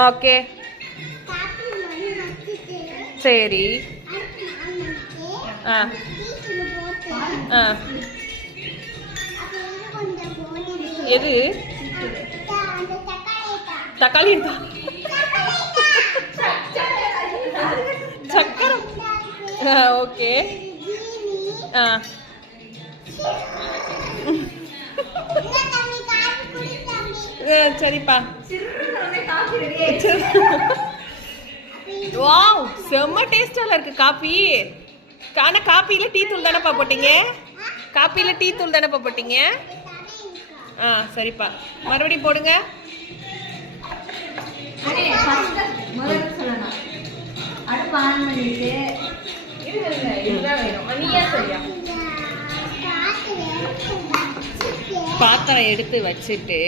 Okay சரி. ஆ ஆ எது தக்காளி சக்கரை. ஓகே ஆ சரிப்பா. வாவ் செம்ம டேஸ்டால இருக்கு காபி. ஆனா காப்பியில டீ தூள் தானப்பா போட்டீங்க? காப்பியில டீ தூள் தானப்பா போட்டீங்க? ஆ சரிப்பா, மறுபடியும் போடுங்க. பாத்திரம் எடுத்து வச்சுட்டு